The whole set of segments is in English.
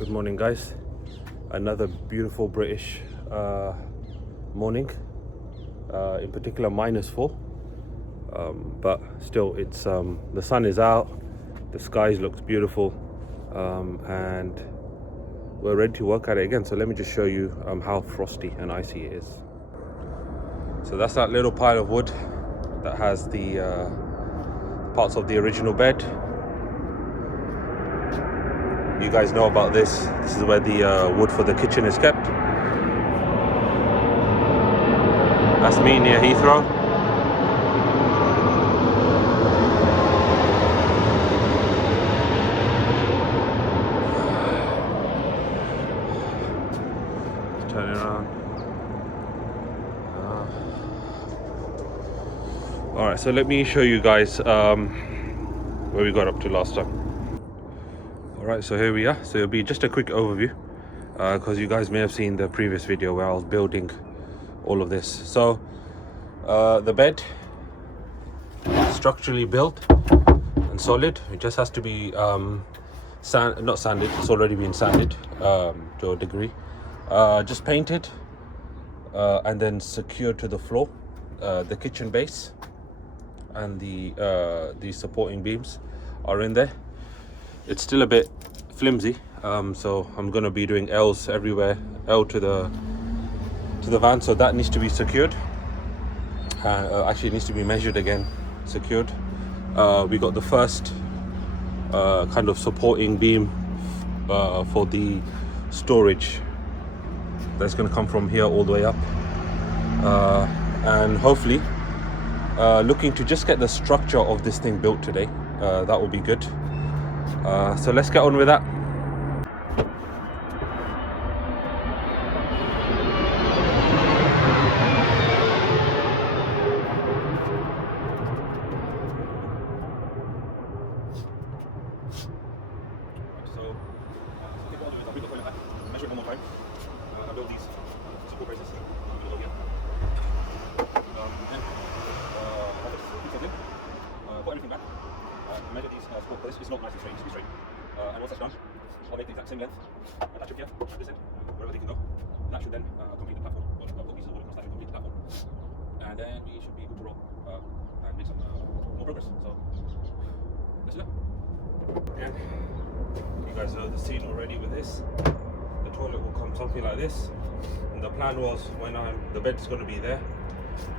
Good morning, guys. Another beautiful British morning. In particular, -4. But still, it's the sun is out. The skies looks beautiful, and we're ready to work at it again. So let me just show you how frosty and icy it is. So that's that little pile of wood that has the parts of the original bed. You guys know about this. This is where the wood for the kitchen is kept. That's me near Heathrow. Turn it around. All right, so let me show you guys where we got up to last time. All right, so here we are. So it'll be just a quick overview because you guys may have seen the previous video where I was building all of this. So the bed is structurally built and solid. It just has to be not sanded. It's already been sanded to a degree. Just painted and then secured to the floor. The kitchen base and the supporting beams are in there. It's still a bit flimsy, so I'm going to be doing L's everywhere, L to the van, so that needs to be secured. Actually, it needs to be measured again, secured. We got the first kind of supporting beam for the storage that's going to come from here all the way up, and hopefully looking to just get the structure of this thing built today. That will be good. So let's get on with that. Measure it one more time. I build these support braces. Put everything back. Measure these support braces. It's not nice and straight, it needs to be straight. And once that's done, I'll make the exact same length. Attach it here, this end, wherever they can go. And that should then complete the platform. Or put pieces of wood across that and complete the platform. And then we should be good to roll and make some more progress. So let's do that. Yeah. You guys know the scene already with this. The toilet will come something like this. And the plan was when the bed's going to be there.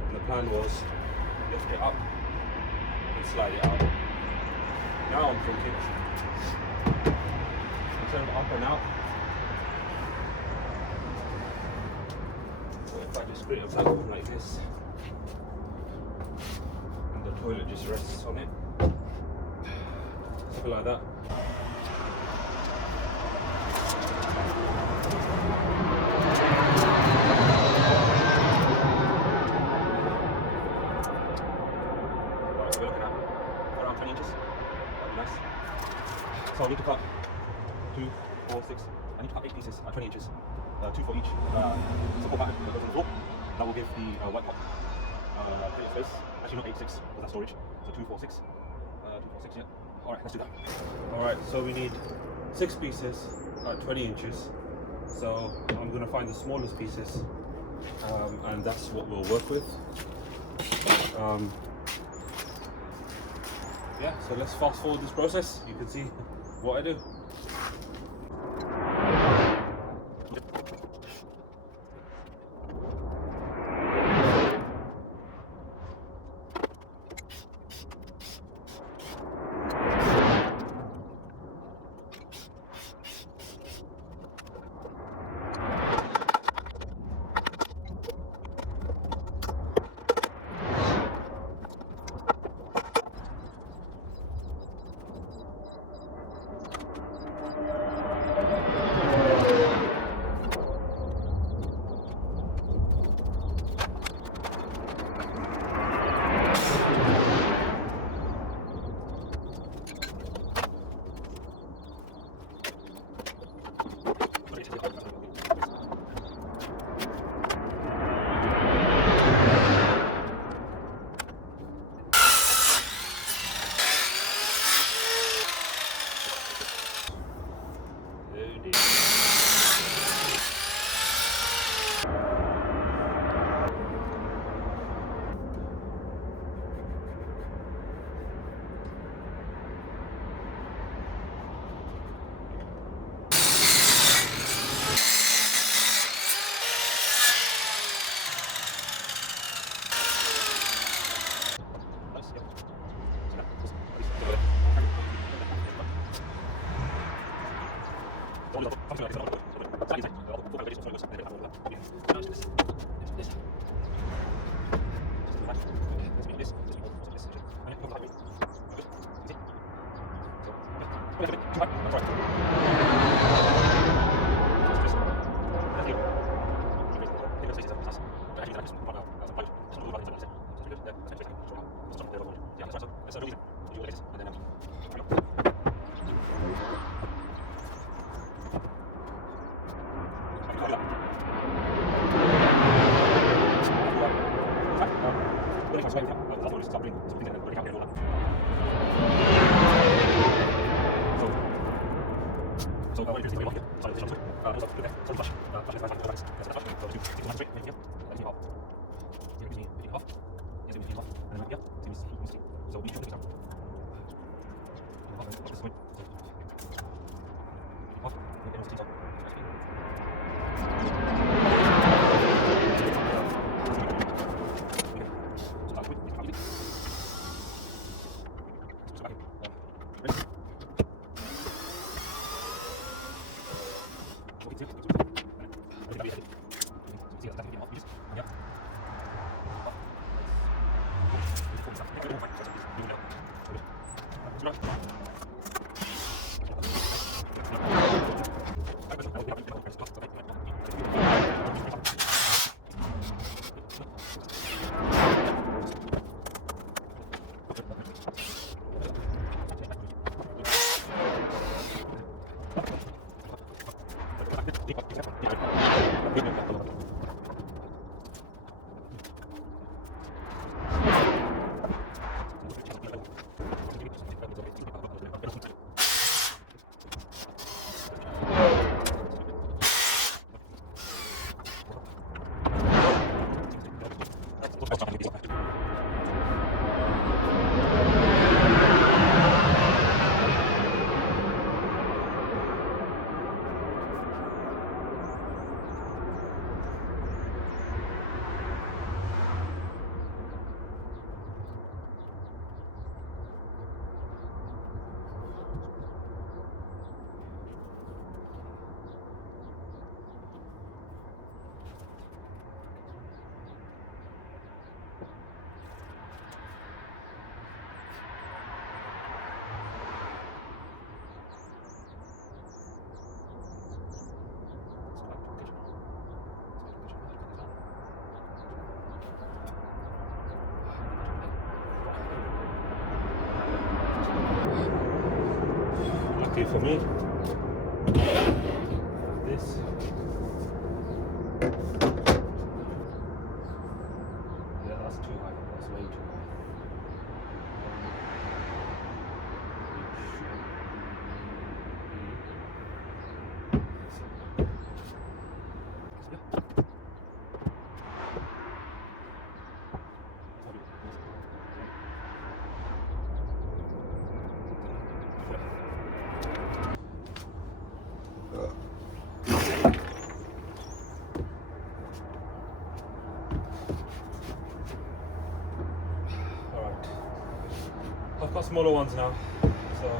And the plan was lift it up and slide it out. Now I'm thinking, turn it up and out. So if I just put it upside like this, and the toilet just rests on it, something like that. So I need to cut 2, 4, 6. I need to cut 8 pieces at 20 inches, 2 for each support pattern that goes on the floor. That will give the white top plenty of space. Actually, not 8, 6 because that's storage. So 2, 4, 6. 2, 4, 6. Yeah. All right, let's do that. All right. So we need 6 pieces at 20 inches. So I'm going to find the smallest pieces, and that's what we'll work with. Yeah. So let's fast forward this process. You can see what I do. Lucky for me, this. Yeah, that's too high. That's way too high. I've got smaller ones now, so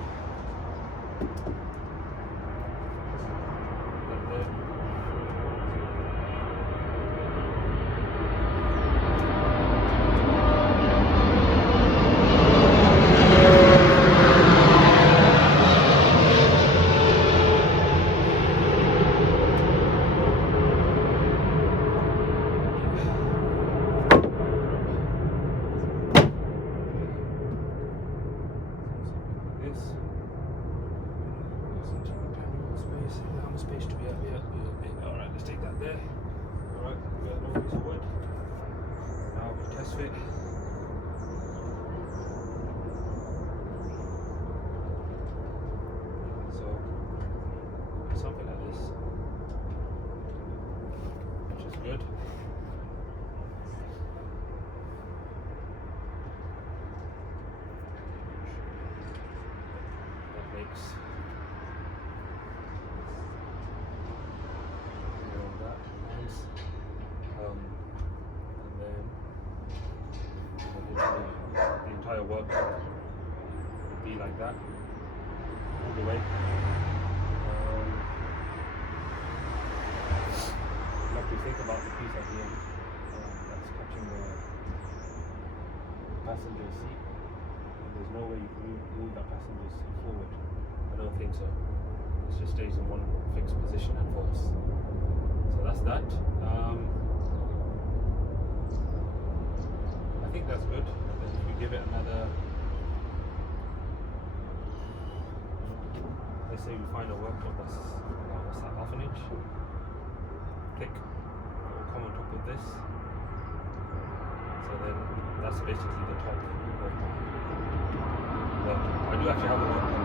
space to be up here. Alright, let's take that there. Alright, we got another piece of wood. Now we test fit. So something like this, which is good. That makes the entire worktop would be like that all the way. think about the piece at the end that's touching the passenger seat, and there's no way you can move that passenger seat forward. I don't think so. It just stays in one fixed position and folds. So that's that. I think that's good. And then if we give it another, let's say we find a worktop that's what's that, half an inch thick, it will come on top of this. So then that's basically the top of my worktop. I do actually have a worktop.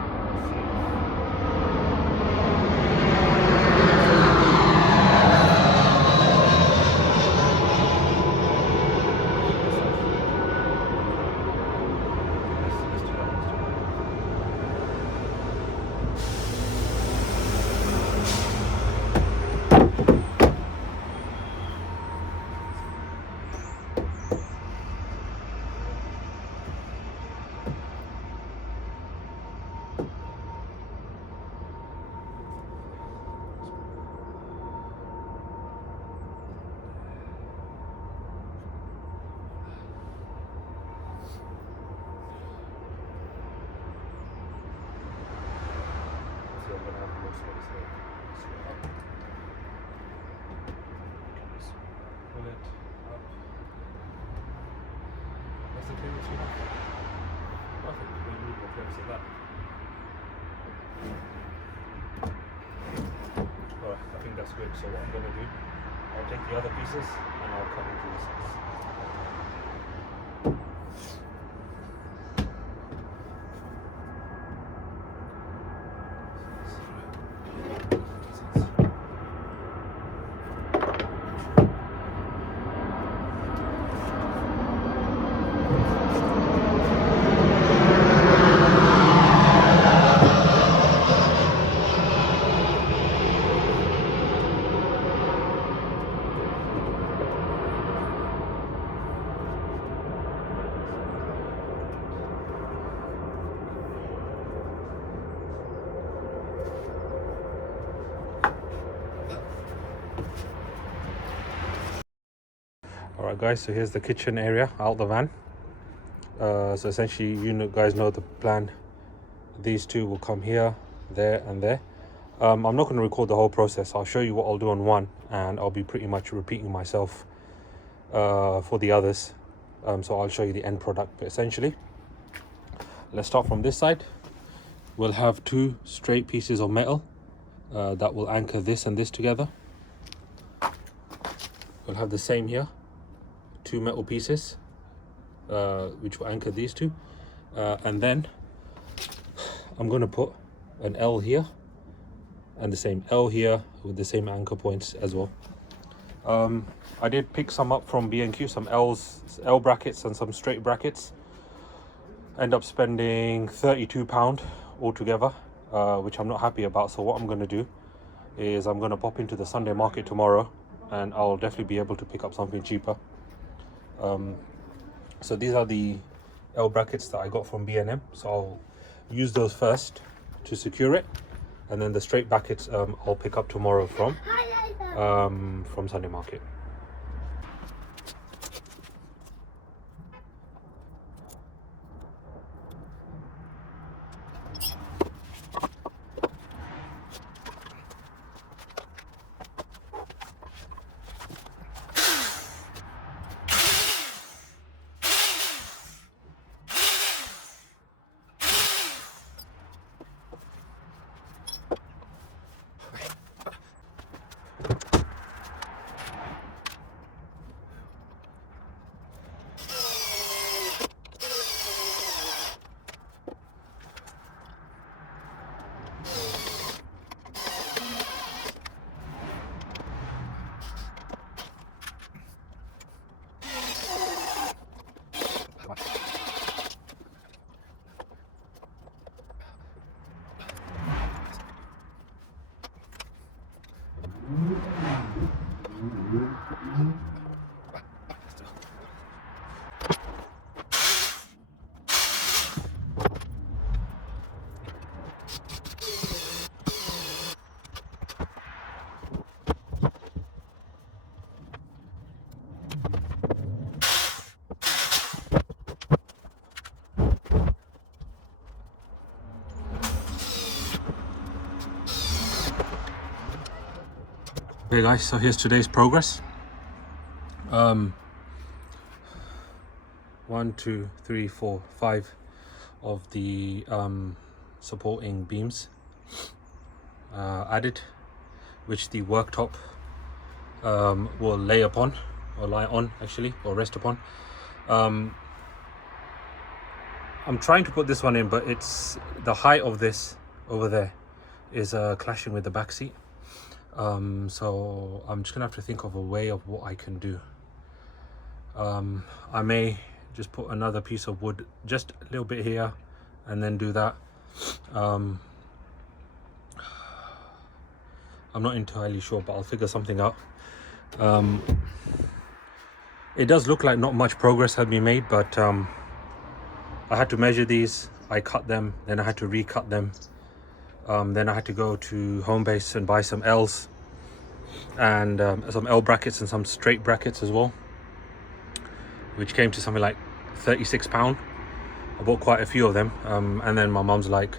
I'm going to have more space here. Just pull it up. That's the clearance we have. Perfect. We don't need more clearance than that. Alright, I think that's good. So what I'm going to do, I'll take the other pieces and I'll cut into this piece. Alright guys, so here's the kitchen area out the van. So essentially, guys know the plan. These two will come here, there and there. I'm not going to record the whole process. I'll show you what I'll do on one, and I'll be pretty much repeating myself for the others. So I'll show you the end product. But essentially, let's start from this side. We'll have two straight pieces of metal that will anchor this and this together. We'll have the same here, two metal pieces which will anchor these two, and then I'm going to put an L here and the same L here with the same anchor points as well. I did pick some up from B&Q, some L brackets and some straight brackets. End up spending £32 altogether, which I'm not happy about. So what I'm going to do is I'm going to pop into the Sunday market tomorrow, and I'll definitely be able to pick up something cheaper. So these are the L brackets that I got from B&M. So I'll use those first to secure it, and then the straight brackets I'll pick up tomorrow from Sunday market. Okay guys, so here's today's progress. 1, 2, 3, 4, 5 of the supporting beams added, which the worktop will lay upon, or lie on actually, or rest upon. I'm trying to put this one in, but it's the height of this over there is clashing with the back seat. So I'm just gonna have to think of a way of what I can do. I may just put another piece of wood just a little bit here and then do that. I'm not entirely sure, but I'll figure something out. It does look like not much progress has been made, but I had to measure these, I cut them, then I had to recut them. Then I had to go to Homebase and buy some L's and some L brackets and some straight brackets as well, which came to something like £36. I bought quite a few of them, and then my mum's like,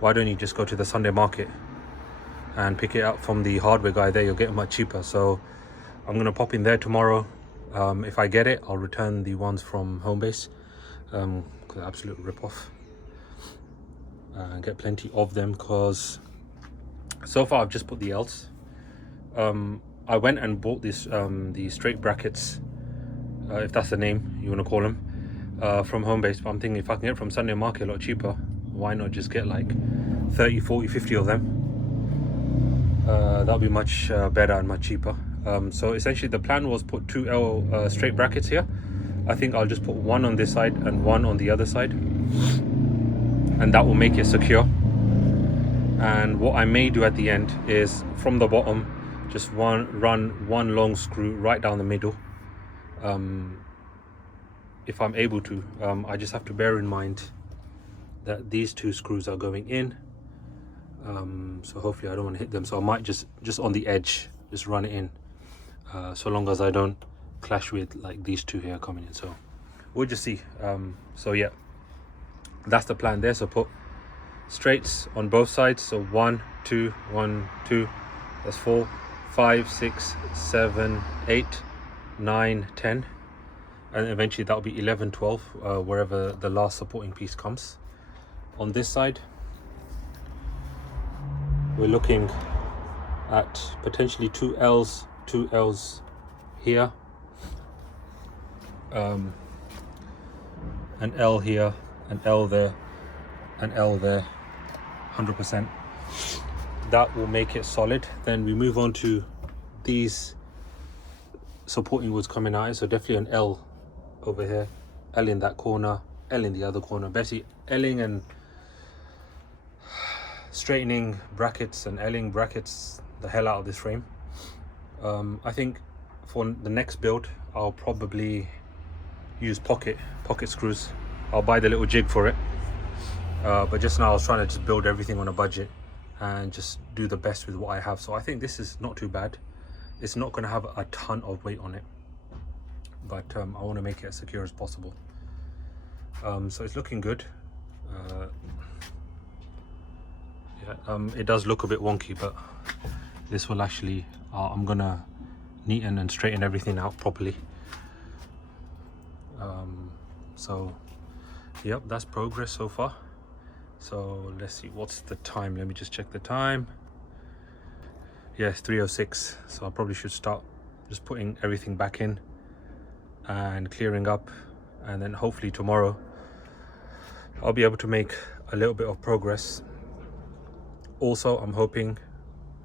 why don't you just go to the Sunday market and pick it up from the hardware guy there, you'll get it much cheaper. So I'm gonna pop in there tomorrow. If I get it, I'll return the ones from Homebase, because they're absolute rip-off, and get plenty of them, because so far I've just put the L's. I went and bought this the straight brackets, if that's the name you want to call them, from Homebase, but I'm thinking if I can get it from Sunday market a lot cheaper, why not just get like 30, 40, 50 of them? That'll be much better and much cheaper. So essentially the plan was put 2 L straight brackets here. I think I'll just put one on this side and one on the other side, and that will make it secure. And what I may do at the end is from the bottom just run one long screw right down the middle, if I'm able to. I just have to bear in mind that these 2 screws are going in, so hopefully I don't want to hit them, so I might just on the edge just run it in, so long as I don't clash with like these 2 here coming in. So we'll just see. So yeah, that's the plan there. So put straights on both sides, so 1, 2, 1, 2, that's 4, 5, 6, 7, 8, 9, 10, and eventually that'll be 11, 12, wherever the last supporting piece comes. On this side we're looking at potentially 2 L's here, an L here, an L there, an L there, 100%. That will make it solid. Then we move on to these supporting woods coming out, so definitely an L over here, L in that corner, L in the other corner, basically L-ing and straightening brackets and L-ing brackets the hell out of this frame. I think for the next build I'll probably use pocket screws. I'll buy the little jig for it, but just now I was trying to just build everything on a budget and just do the best with what I have. So I think this is not too bad. It's not going to have a ton of weight on it, but I want to make it as secure as possible. So it's looking good. It does look a bit wonky, but this will actually, I'm gonna neaten and straighten everything out properly. So yep, that's progress so far. So let's see, what's the time? Let me just check the time. Yes, 3:06. So I probably should start just putting everything back in and clearing up, and then hopefully tomorrow I'll be able to make a little bit of progress. Also, I'm hoping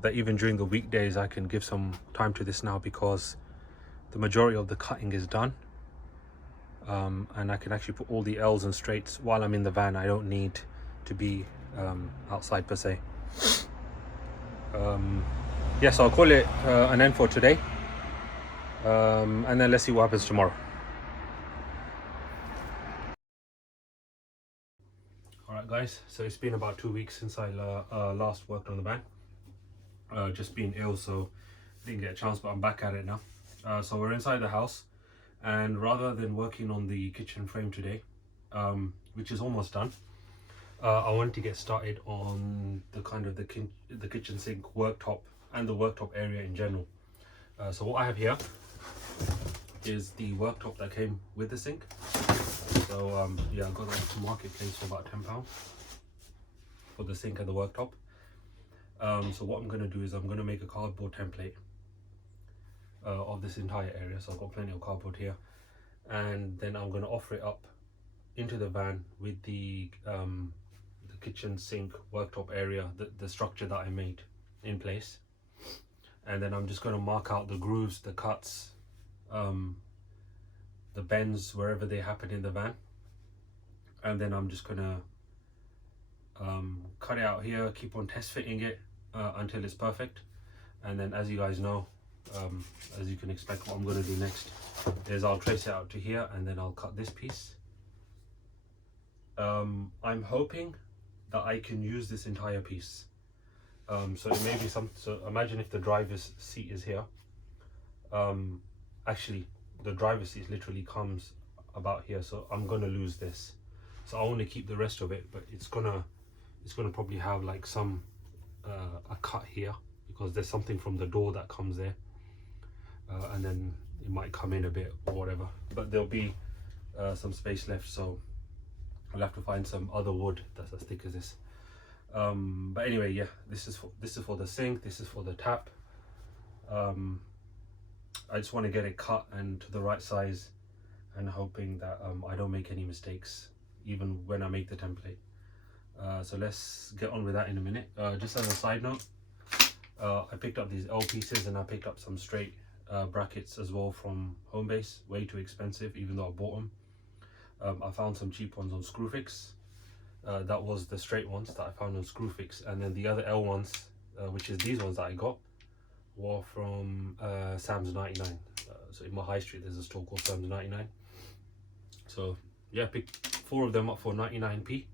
that even during the weekdays I can give some time to this now, because the majority of the cutting is done, and I can actually put all the L's and straights while I'm in the van. I don't need to be outside per se. Yes, I'll call it an end for today, and then let's see what happens tomorrow. Alright guys, so it's been about 2 weeks since I last worked on the van. Just being ill, so didn't get a chance, but I'm back at it now. So we're inside the house, and rather than working on the kitchen frame today, which is almost done, I wanted to get started on the kind of the kitchen sink worktop and the worktop area in general. So what I have here is the worktop that came with the sink. So yeah, I got that to Marketplace for about £10 for the sink and the worktop. So what I'm going to do is I'm going to make a cardboard template of this entire area. So I've got plenty of cardboard here, and then I'm going to offer it up into the van with the kitchen sink worktop area, the structure that I made in place. And then I'm just going to mark out the grooves, the cuts, the bends wherever they happen in the van, and then I'm just going to cut it out here, keep on test fitting it until it's perfect. And then, as you guys know, as you can expect, what I'm going to do next is I'll trace it out to here, and then I'll cut this piece. I'm hoping that I can use this entire piece. So it may be so imagine if the driver's seat is here. Actually, the driver's seat literally comes about here, so I'm gonna lose this. So I want to keep the rest of it, but it's gonna probably have like some a cut here, because there's something from the door that comes there, and then it might come in a bit or whatever. But there'll be some space left, so I'll have to find some other wood that's as thick as this. But anyway, yeah, this is for the sink, this is for the tap. I just want to get it cut and to the right size, and hoping that I don't make any mistakes even when I make the template. So let's get on with that in a minute. Just as a side note, I picked up these L pieces, and I picked up some straight brackets as well from Homebase. Way too expensive, even though I bought them. I found some cheap ones on Screwfix. That was the straight ones that I found on Screwfix, and then the other L ones, which is these ones that I got, were from Sam's 99. So in my high street there's a store called Sam's 99. So yeah, I picked 4 of them up for 99p,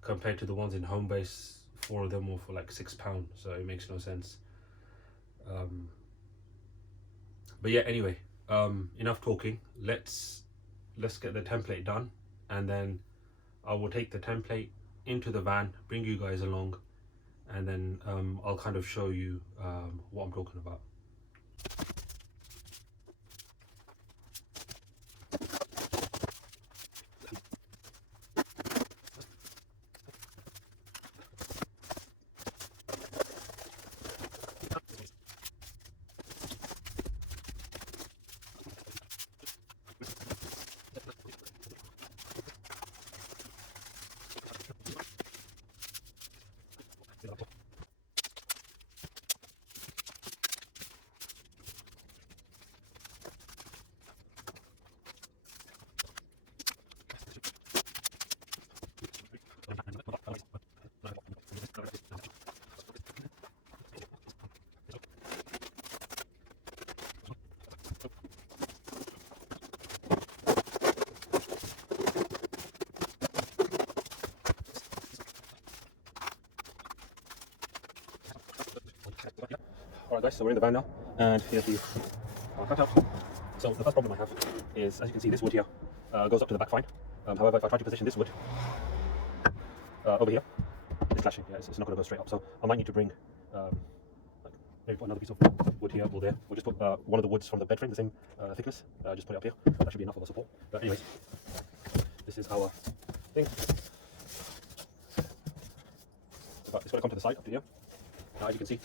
compared to the ones in Homebase. 4 of them were for like £6, so it makes no sense. But yeah, anyway, enough talking. Let's get the template done, and then I will take the template into the van, bring you guys along, and then I'll kind of show you what I'm talking about. Alright guys, so we're in the van now, and here's the cutout. So the first problem I have is, as you can see, this wood here goes up to the back fine. However, if I try to position this wood over here, it's clashing. Yeah, it's not going to go straight up. So I might need to bring like maybe put another piece of wood here or there, or just put one of the woods from the bed frame, the same thickness. Just put it up here. That should be enough of a support. But anyways, this is our thing. It's going to come to the side up to here. Now, as you can see,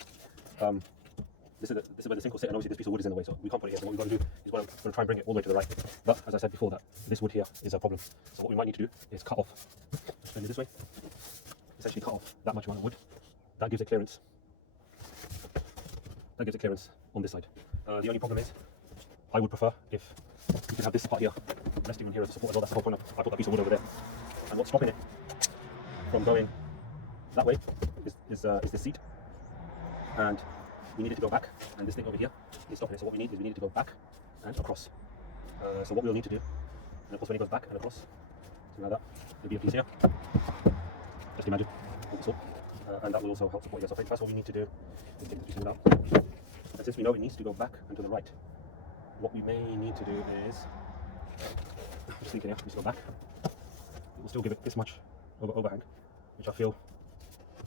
this is where the sink will sit, and obviously this piece of wood is in the way, so we can't put it here. So what we've got to do is we're going to try and bring it all the way to the right. But as I said before, that this wood here is a problem. So what we might need to do is cut off, bend it this way, essentially cut off that much amount of wood. That gives it clearance. That gives it clearance on this side. The only problem is, I would prefer if you could have this part here resting on here as a support as well. That's the whole point of I put that piece of wood over there. And what's stopping it from going that way is this seat, and we need it to go back, and this thing over here is stopping it. So what we need it to go back and across. So what we'll need to do, and of course when it goes back and across, something like that, there'll be a piece here. Just imagine, and that will also help support here. So first what we need to do is take this piece of wood out. And since we know it needs to go back and to the right, what we may need to do is, just thinking here, just go back. It will still give it this much overhang, which I feel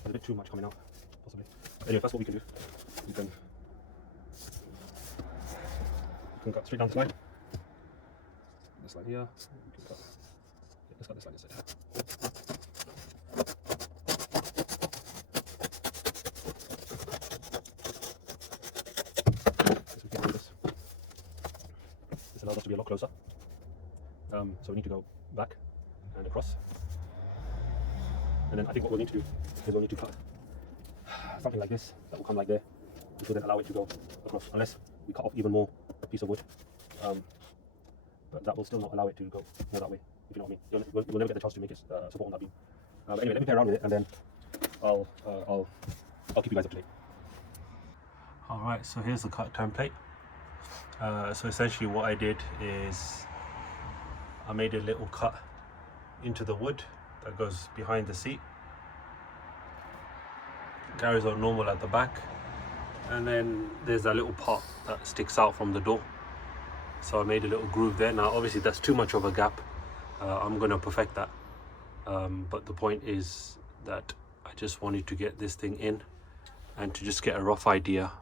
is a bit too much coming out, possibly. Anyway, that's what we can do. You can You can cut straight down this line. This line here. You can cut. Yeah, let's cut this line instead. So we can do this. This allows us to be a lot closer. So we need to go back and across. And then I think what we'll need to do is we'll need to cut something like this that will come like there, which will then allow it to go across, unless we cut off even more piece of wood. But that will still not allow it to go more that way, if you know what I mean. You'll never get the chance to make it support on that beam. But anyway, let me play around with it, and then I'll keep you guys up to date. Alright, so here's the cut template. So essentially what I did is I made a little cut into the wood that goes behind the seat. Carries on normal at the back, and then there's that little part that sticks out from the door. So I made a little groove there. Now obviously that's too much of a gap. I'm going to perfect that. But the point is that I just wanted to get this thing in and to just get a rough idea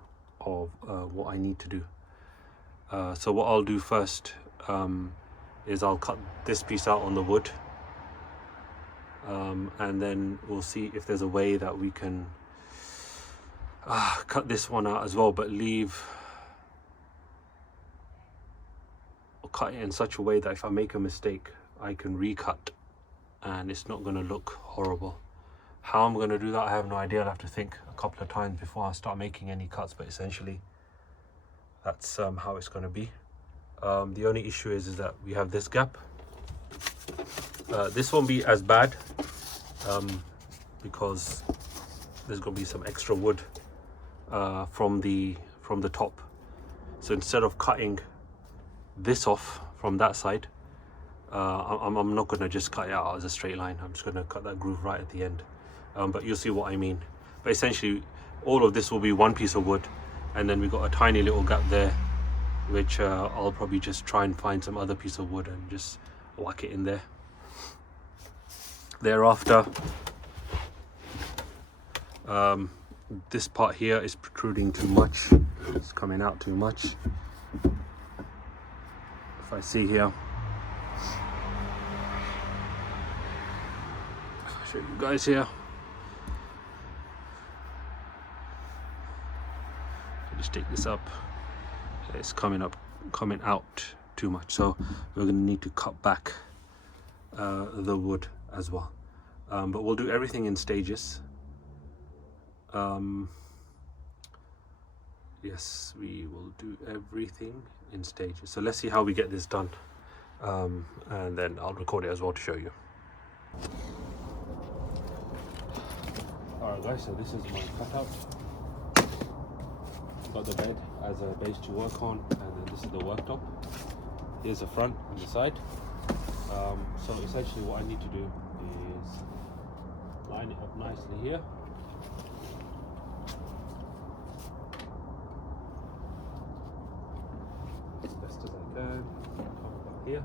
of what I need to do. So what I'll do first is I'll cut this piece out on the wood, and then we'll see if there's a way that we can cut this one out as well, but cut it in such a way that if I make a mistake I can recut and it's not going to look horrible. How I'm going to do that, I have no idea. I'll have to think a couple of times before I start making any cuts, but essentially that's how it's going to be. The only issue is that we have this gap. This won't be as bad because there's going to be some extra wood from the top. So instead of cutting this off from that side, I'm not going to just cut it out as a straight line. I'm just going to cut that groove right at the end. But you'll see what I mean. But essentially all of this will be one piece of wood, and then we've got a tiny little gap there, which I'll probably just try and find some other piece of wood and just whack it in there. Thereafter, this part here is protruding too much. It's coming out too much. If I see here, I'll show you guys here. Just take this up. It's coming out too much, so we're going to need to cut back the wood as well. But we'll do everything in stages. Yes, we will do everything in stages. So let's see how we get this done, and then I'll record it as well to show you. Alright guys, so this is my cutout. Got the bed as a base to work on, and then this is the worktop. Here's the front and the side. So essentially what I need to do is line it up nicely here. As best as I can. Come about here.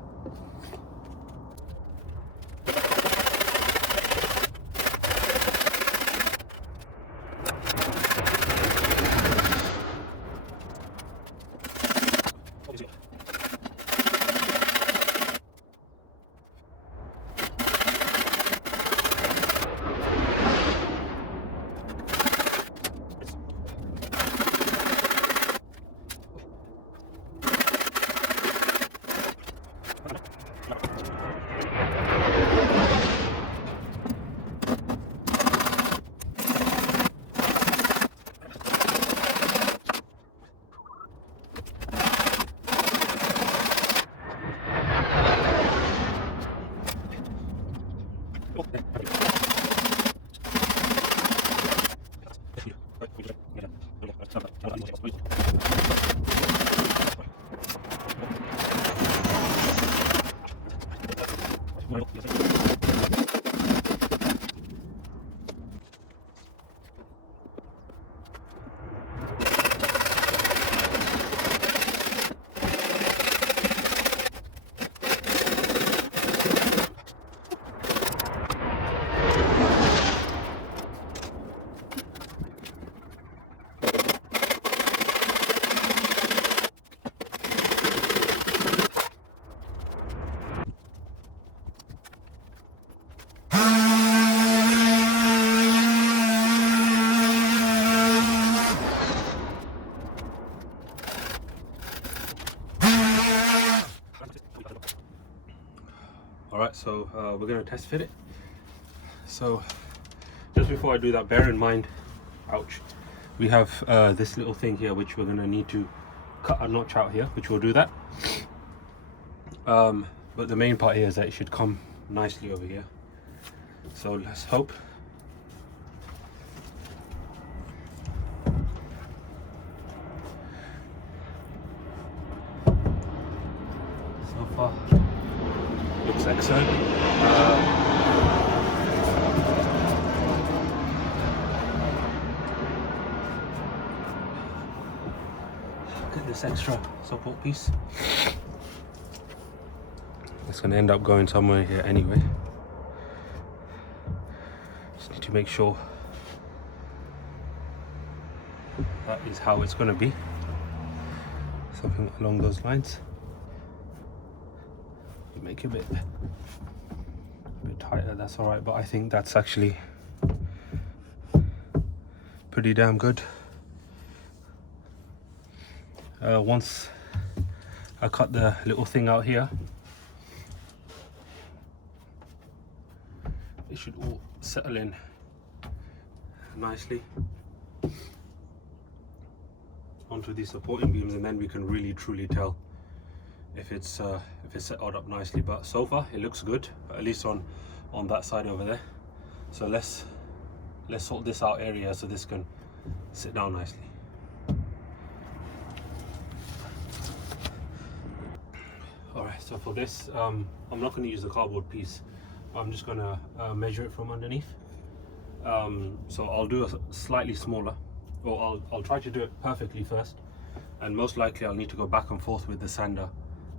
All right, so we're gonna test fit it. So just before I do that, bear in mind, ouch, we have this little thing here which we're gonna need to cut a notch out here, which we'll do that. But the main part here is that it should come nicely over here. So let's hope. So far looks excellent. Get this extra support piece. It's going to end up going somewhere here anyway. Just need to make sure that is how it's going to be. Something along those lines. Make it a bit tighter, that's all right, but I think that's actually pretty damn good. Once I cut the little thing out here, it should all settle in nicely onto these supporting beams, and then we can really truly tell if it's settled up nicely. But so far it looks good, at least on that side over there. So let's sort this out area so this can sit down nicely. All right, so for this I'm not going to use the cardboard piece. I'm just going to measure it from underneath. So I'll do a slightly smaller, or I'll try to do it perfectly first, and most likely I'll need to go back and forth with the sander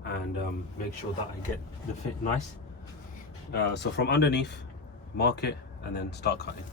and make sure that I get the fit nice. So from underneath, mark it and then start cutting.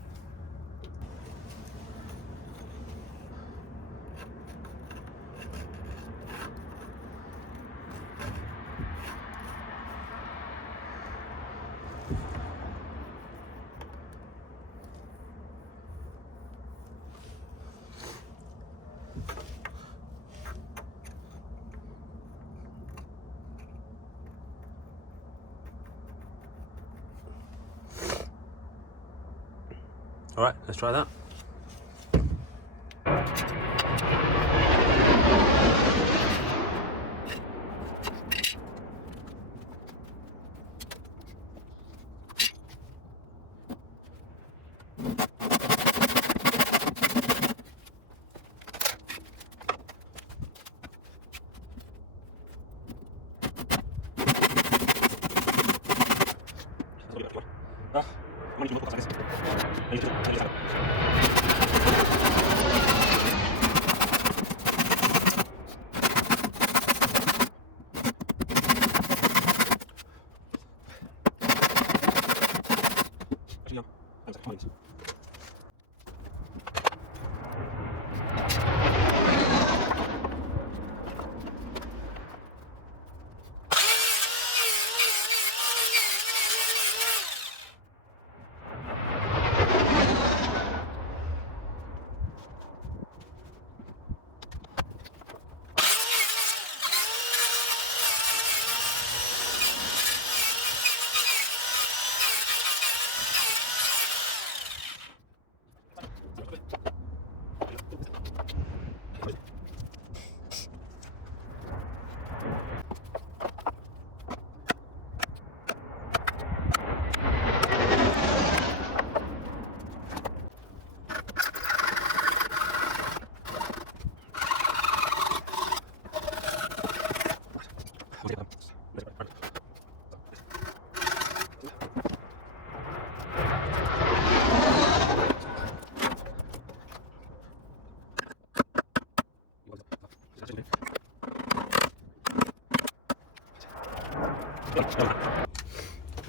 All right, let's try that.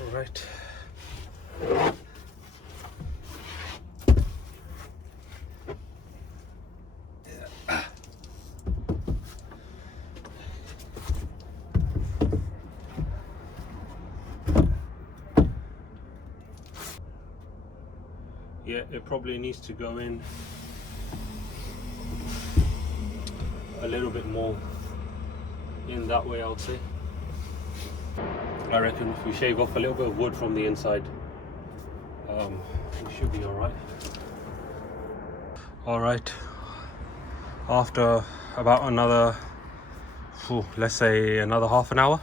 All right. Yeah, it probably needs to go in a little bit more in that way, I would say. I reckon if we shave off a little bit of wood from the inside, we should be alright. Alright, after about another, let's say another half an hour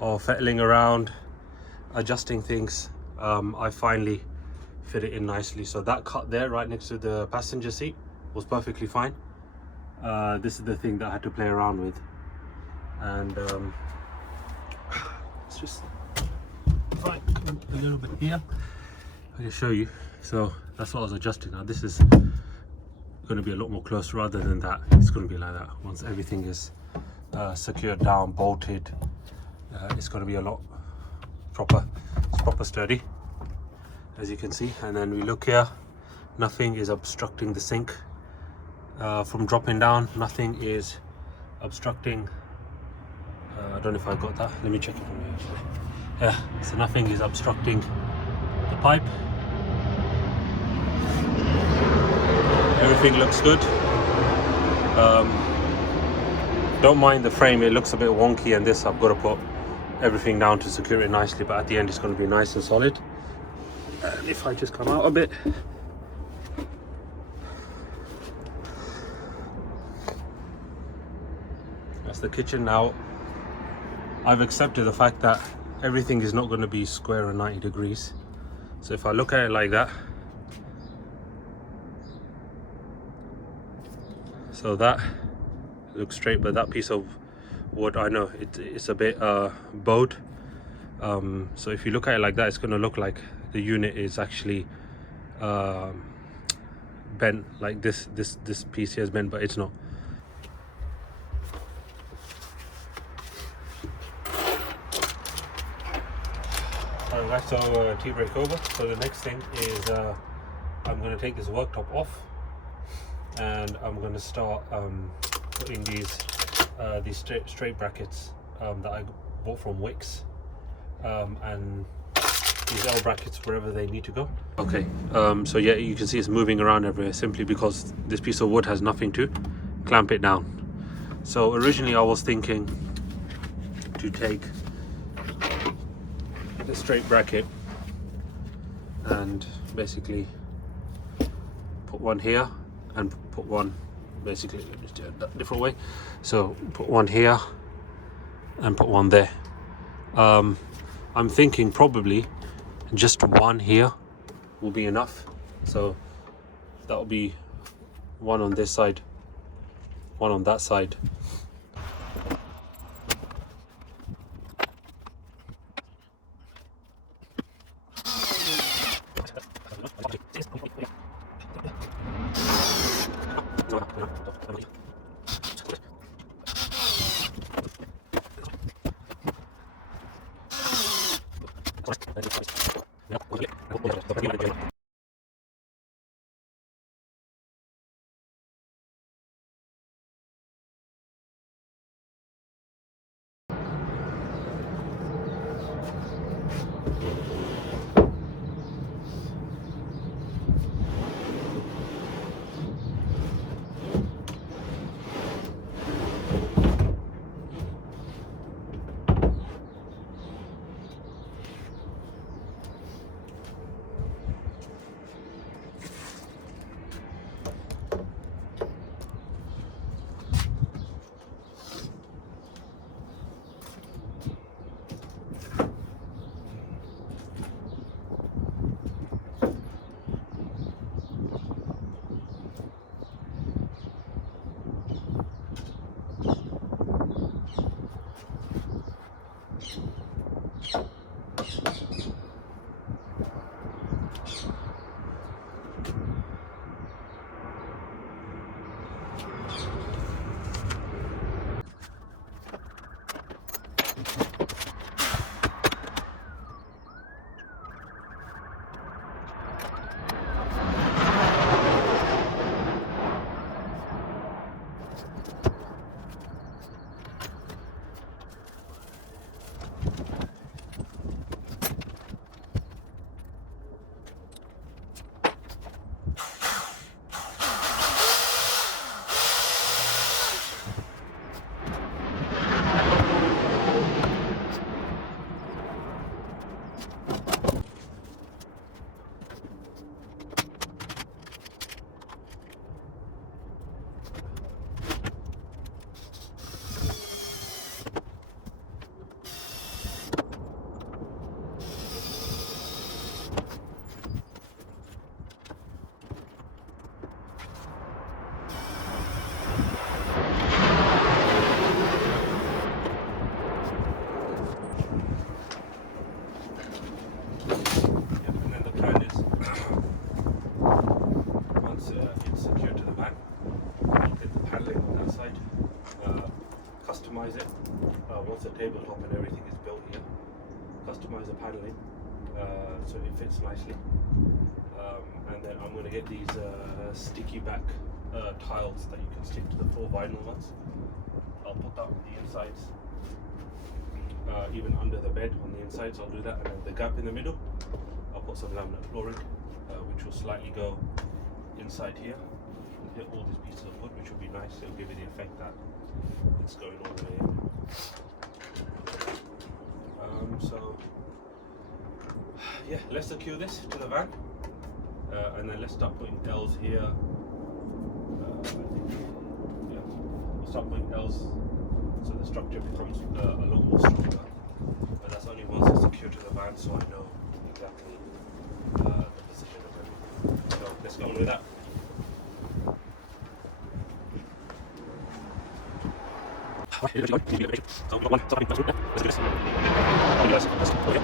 of fettling around, adjusting things, I finally fit it in nicely. So that cut there right next to the passenger seat was perfectly fine. This is the thing that I had to play around with, and let's just come a little bit here. I can show you. So that's what I was adjusting. Now this is going to be a lot more close. Rather than that, it's going to be like that. Once everything is secured down, bolted, it's going to be a lot proper sturdy, as you can see. And then we look here, nothing is obstructing the sink from dropping down. Nothing is obstructing, I don't know if I got that, let me check it from here actually. Yeah, so nothing is obstructing the pipe. Everything looks good. Don't mind the frame, it looks a bit wonky, and this I've got to put everything down to secure it nicely, but at the end it's going to be nice and solid. And if I just come out a bit, that's the kitchen. Now I've accepted the fact that everything is not going to be square and 90 degrees. So if I look at it like that, so that looks straight, but that piece of wood, I know it's a bit bowed. So if you look at it like that, it's going to look like the unit is actually bent, like this piece here is bent, but it's not. Alright, so tea break over. So the next thing is I'm going to take this worktop off, and I'm going to start putting these straight brackets that I bought from Wix, and these L brackets wherever they need to go. Okay, so yeah, you can see it's moving around everywhere simply because this piece of wood has nothing to clamp it down. So originally I was thinking to take the straight bracket and basically put one here and put one, basically let me do it a different way. So put one here and put one there. I'm thinking probably just one here will be enough. So that will be one on this side, one on that side. tabletop and everything is built here. Customize the paneling so it fits nicely. And then I'm going to get these sticky back tiles that you can stick to the 4 vinyl ones. I'll put that on the insides, even under the bed on the insides. I'll do that, and then the gap in the middle, I'll put some laminate flooring, which will slightly go inside here and hit all these pieces of wood, which will be nice. It'll give you the effect that it's going all the way in. So yeah, let's secure this to the van, and then let's start putting L's here. I think, yeah, we'll start putting L's so the structure becomes a lot more stronger. But that's only once it's secured to the van, so I know exactly the position of everything. So let's go on with that. So we've got one starting let's do this. Let's go here.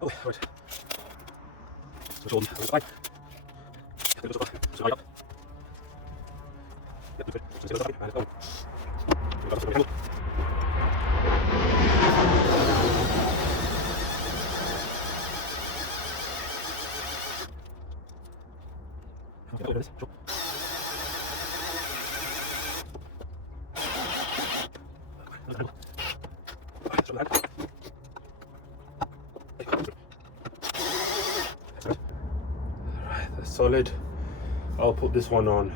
Oh, right. Switch on the side. Switch up. Yep, good. Switch the side. And go. We've got the handle. Okay, there it is. Sure. Alright, that's solid. I'll put this one on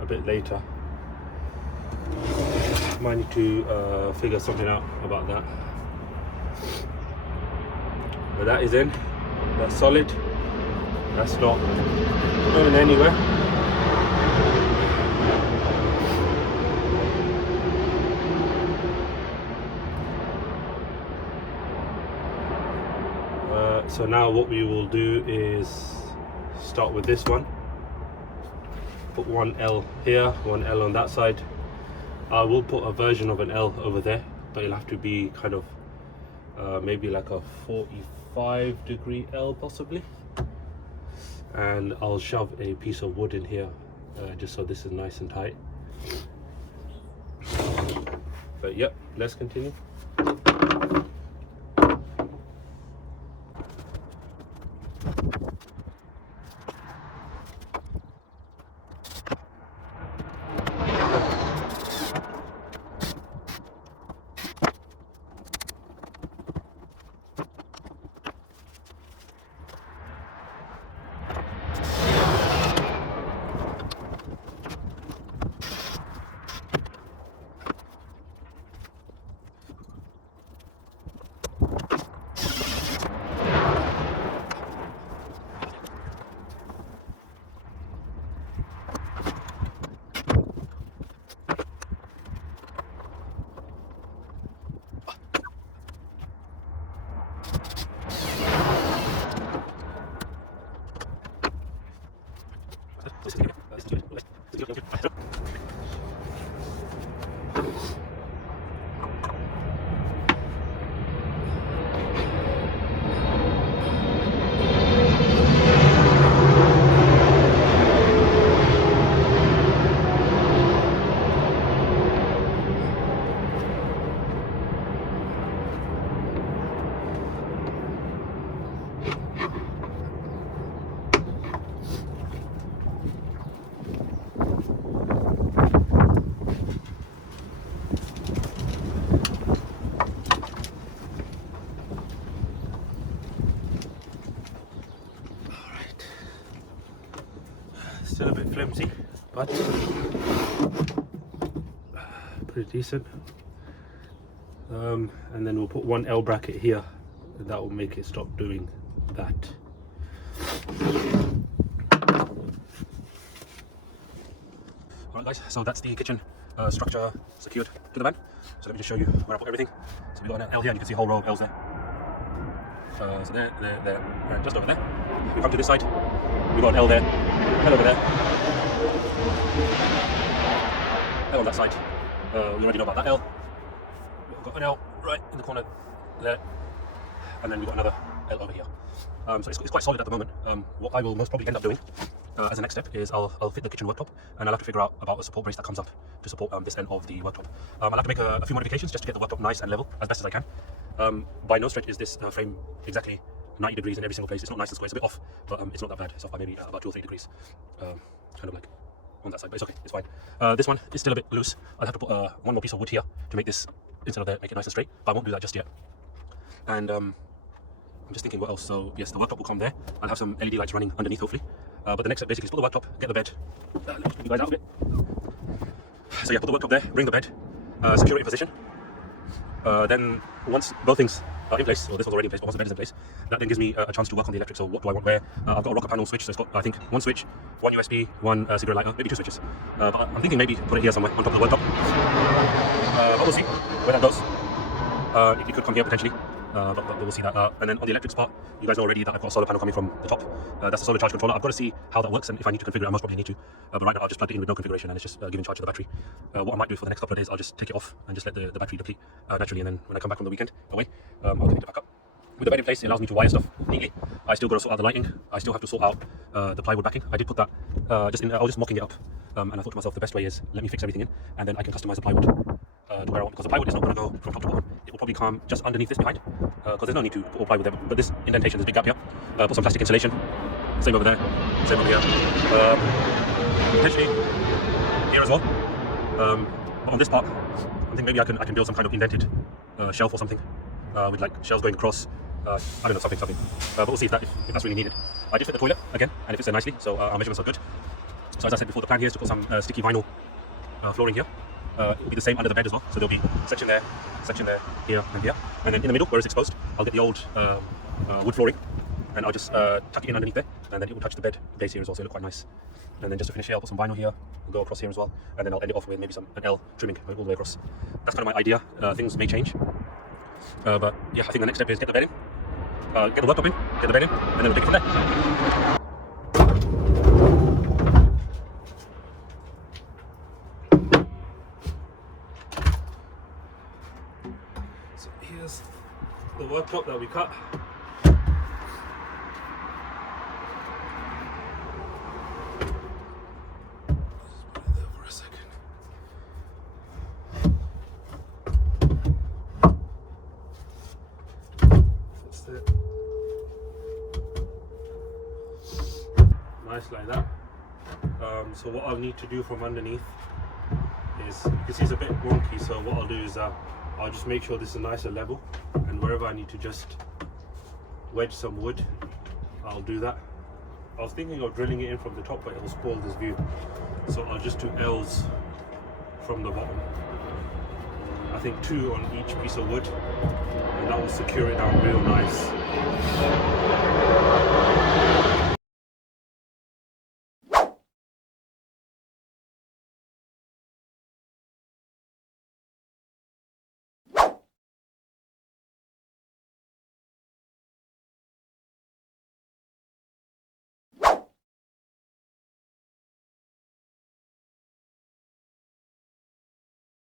a bit later. Might need to figure something out about that. But that is in. That's solid. That's not going anywhere. So now what we will do is start with this one. Put one L here, one L on that side. I will put a version of an L over there, but it'll have to be kind of maybe like a 45-degree L possibly. And I'll shove a piece of wood in here just so this is nice and tight. But yep, let's continue. Still a bit flimsy, but pretty decent. And then we'll put one L bracket here, and that will make it stop doing that. Alright guys, so that's the kitchen structure secured to the van. So let me just show you where I put everything. So we've got an L here, and you can see a whole row of L's there. So there, and just over there. We come to this side, we've got an L there, L over there, L on that side. We already know about that L. We've got an L right in the corner there, and then we've got another L over here. So it's quite solid at the moment. What I will most probably end up doing as a next step is I'll fit the kitchen worktop, and I'll have to figure out about a support brace that comes up to support this end of the worktop. I'll have to make a few modifications just to get the worktop nice and level as best as I can. By no stretch is this frame exactly 90 degrees in every single place. It's not nice and square, it's a bit off, but it's not that bad. It's off by maybe about 2 or 3 degrees. Kind of like on that side, but it's okay, it's fine. This one is still a bit loose. I'll have to put one more piece of wood here to make this, instead of there, make it nice and straight, but I won't do that just yet. And I'm just thinking what else. So yes, the worktop will come there. I'll have some LED lights running underneath hopefully. But the next step basically is put the worktop, get the bed. Let me just bring you guys out a bit. So yeah, put the worktop there, bring the bed, secure it in position. Then once both things are in place, or this was already in place, but once the bed is in place, that then gives me a chance to work on the electric. So what do I want where? I've got a rocker panel switch, so it's got, I think, one switch, one USB, one cigarette lighter, maybe 2 switches. But I'm thinking maybe put it here somewhere on top of the worktop. But we'll see where that goes. It could come here potentially, but we'll see that. And then on the electrics part, you guys know already that I've got a solar panel coming from the top. That's a solar charge controller. I've got to see how that works, and if I need to configure it, I most probably need to. But right now I've just plugged it in with no configuration, and it's just giving charge to the battery. What I might do for the next couple of days, I'll just take it off and just let the battery deplete naturally, and then when I come back from the weekend away, I'll connect it back up. With the bed in place, it allows me to wire stuff neatly. I still got to sort out the lighting. I still have to sort out the plywood backing. I did put that I was just mocking it up, and I thought to myself the best way is let me fix everything in, and then I can customize the plywood to where I want, because the plywood is not going to go from top to bottom. It will probably come just underneath this behind, because there's no need to put all plywood there. But this indentation, this big gap here, put some plastic insulation. Same over there, same over here. Potentially here as well. But on this part, I think maybe I can build some kind of indented shelf or something, with like shelves going across. I don't know, something. But we'll see if that's really needed. I did fit the toilet again, and it fits there nicely, so our measurements are good. So as I said before, the plan here is to put some sticky vinyl flooring here. It will be the same under the bed as well, so there'll be section there, here, and here. And then in the middle, where it's exposed, I'll get the old wood flooring, and I'll just tuck it in underneath there, and then it will touch the bed base here as well, so it'll look quite nice. And then just to finish here, I'll put some vinyl here, we'll go across here as well, and then I'll end it off with maybe an L trimming all the way across. That's kind of my idea. Things may change. But yeah, I think the next step is get the bed in, get the worktop in, get the bed in, and then we'll take it from there. So here's the worktop that we cut. Just put it there for a second. That's it. Nice like that. So what I'll need to do from underneath is, you can see it's a bit wonky, so what I'll do is I'll just make sure this is nice and level, and wherever I need to just wedge some wood, I'll do that. I was thinking of drilling it in from the top, but it will spoil this view, so I'll just do L's from the bottom. I think 2 on each piece of wood, and that will secure it down real nice.